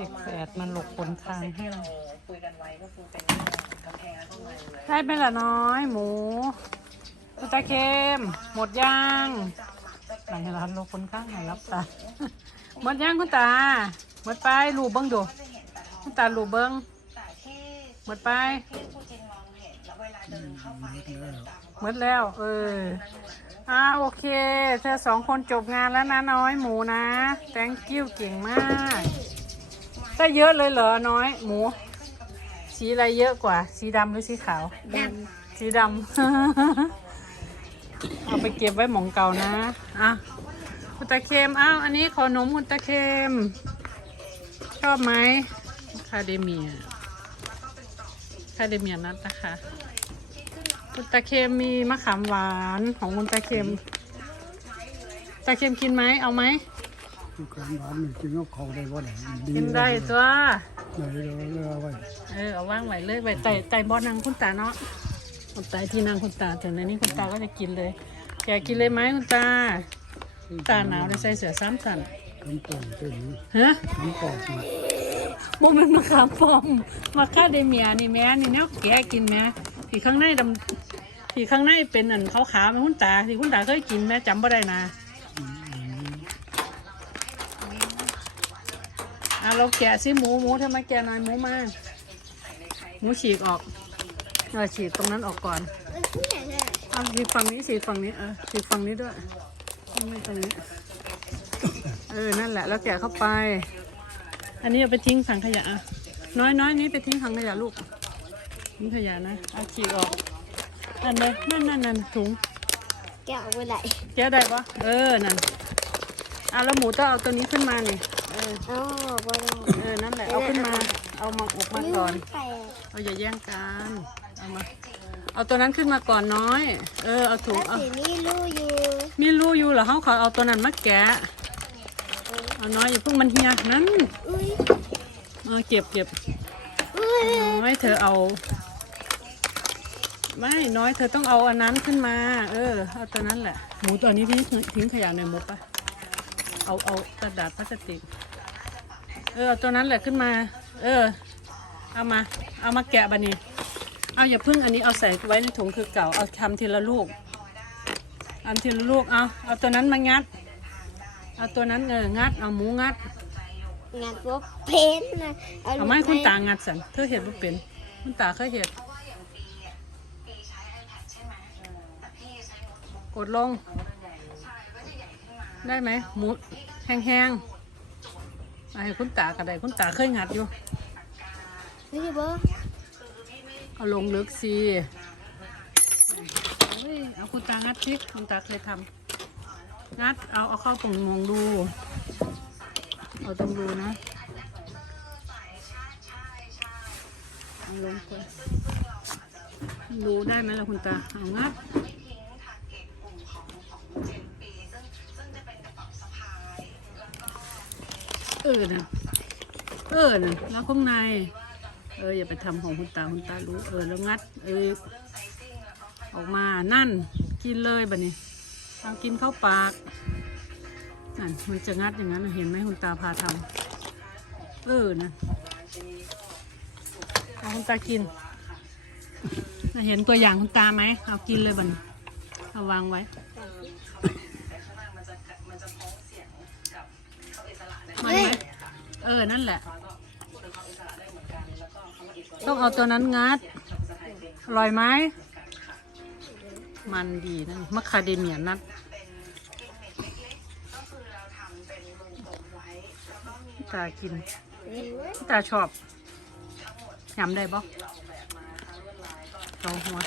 ด็กแฝดมันหลบขนคางให้ที่เราคุยกันไว้ก็คือเป็นเรื่องกำแพงข้างในเลยได้ไหมล่ะน้อยหมูคุณตาเค็มหมดย่างหลังจากนั้นหลบขนข้างไหนรับตาหมดย่างคุณตาหมดไปรูเบิ้งดูคุณตารูเบิ้งแต่ที่หมดไปที่ผู้จินมองเห็นแล้วเวลาเดินเข้าไปในเรือนจำหมดแล้ว เอออ่าโอเค เธอสองคนจบงานแล้วนะน้อยหมูนะ thank you เก่งมาก ได้เยอะเลยเหรอน้อย หมู สีอะไรเยอะกว่า สีดำหรือสีขาว ดสีดำ เอาไปเก็บไว้หมองเก่านะ อะ คุณตาเค็มอ้าว อันนี้ขอนมคุณตาเค็ม ชอบไหมคาเดเมีย คาเดเมียนัดนะคะ คุณตาเค็มมีมะขามหวานของคุณตาเค็ม ตาเค็มกินไหม เอาไหม กครั้งหวานมันกินก็เขาได้ว่าไหนดีกินได้ตัวไหนเราเลือกไว้เออเอาว่างไว้เลยไว้ไต่ไต่บอนังคุณตาเนาะคุณตาที่นั่งคุณตาแต่ในนี้คุณตาก็จะกินเลยแกกินเลยไหมคุณตาคุณตาหนาวเลยใส่เสื้อซ้ำสันคำปองเป็นฮะคำปองมาโมเมนต์มะขามป้อมมาค่าเดเมียนี่แม่นี่เนาะแกกินแม่ที่ข้างในดำที่ข้างในเป็นอันขาวๆแม่คุณตาที่คุณตาเคยกินแม่จำบ่ได้นะอะ เราแกะสิหมูหมูทำไมแกะหน่อยหมูมาหมูฉีกออกเราฉีกตรงนั้นออกก่อนำมันที่ไหนเนี่ยเอาฉีกฝั่งนี้ฉีกฝั่งนี้เออฉีกฝั่งนี้ด้วยไม่ตรงนี้เออนั่นแหละ แล้วแกะเข้าไป อันนี้เอาไปทิ้งถังขยะอะน้อยน้อยนี้ไปทิ้งถังขยะลูกทิ้งขยะนะเอาฉีกออกนั่นเลยนั่นนั่นนั่นถุงแกะเอาไปไหนแกะได้ปะเออนั่นอะแล้วหมูต้องเอาตัวนี้ขึ้นมานี่เออ อ๋อบเออ นั่นแหละ เอาขึ้นมา เอามาออกมาก่อน แปลกเอาอย่าแย่งกัน เอามา เอาตัวนั้นขึ้นมาก่อนน้อย เออ เอาถุง แล้วเอา สีนี้รู้อยู่มีรูอยู่เหรอเขาขอเอาตัวนั้นมาแกะ เอาน้อยอย่าเพิ่งมันเฮียนั่นอุ้ยเอาเก็บเก็บอุ้ยน้อยเธอเอา ไม่น้อยเธอต้องเอาอันนั้นขึ้นมา เออ เอาตัวนั้นแหละ หมูตัวนี้ทิ้งทิ้งขยะในหมูปะเอาเอากระดาษพลาสติก เออเอาตัวนั้นแหละขึ้นมา เออ เอามา เอามาแกะบันนี้ เอาอย่าเพึ่งอันนี้เอาใส่ไว้ในถุงคือเก่า เอาทำทีละลูกอันทีละลูก เอาเอาตัวนั้นมางัด เอาตัวนั้นเอองัด เอาหมูงัด งานพวกเพ้นท์นะเอาไม้คุณตางัดสันเธอเห็นว่าเป็น คุณตาเคยเห็นกดลง ได้ไหมหมูแห้งๆ เอาให้คุณตาก็ได้คุณตาเคยงัดอยู่ นี่บ่เอาลงลึกสิเฮ้ยเอาคุณตางัดสิคุณตาเคยทำงัดเอาเอาเข้าตรงงวงดู เอาตรงรูนะเอาลงไปดูได้ไหมล่ะคุณตาเอางัด เออนะเออนะแล้วข้างใน เอออย่าไปทำของคุณตาคุณตารู้ เออแล้วงัด เออออกมานั่น กินเลยบัดนี้เอากินเข้าปากนั่นมันจะงัดอย่างนั้นเห็นไหมคุณตาพาทำเออนะเอาคุณตากินน่ะเห็นตัวอย่างคุณตาไหมเอากินเลยบัดนี้เอาวางไว้ มันไหมเออ นั่นแหละ ต้องเอาตัวนั้นงัด อร่อยไหม มันดีนะมะคาเดเมียนัดตากิน ตาชอบยำได้บ่เกาหัว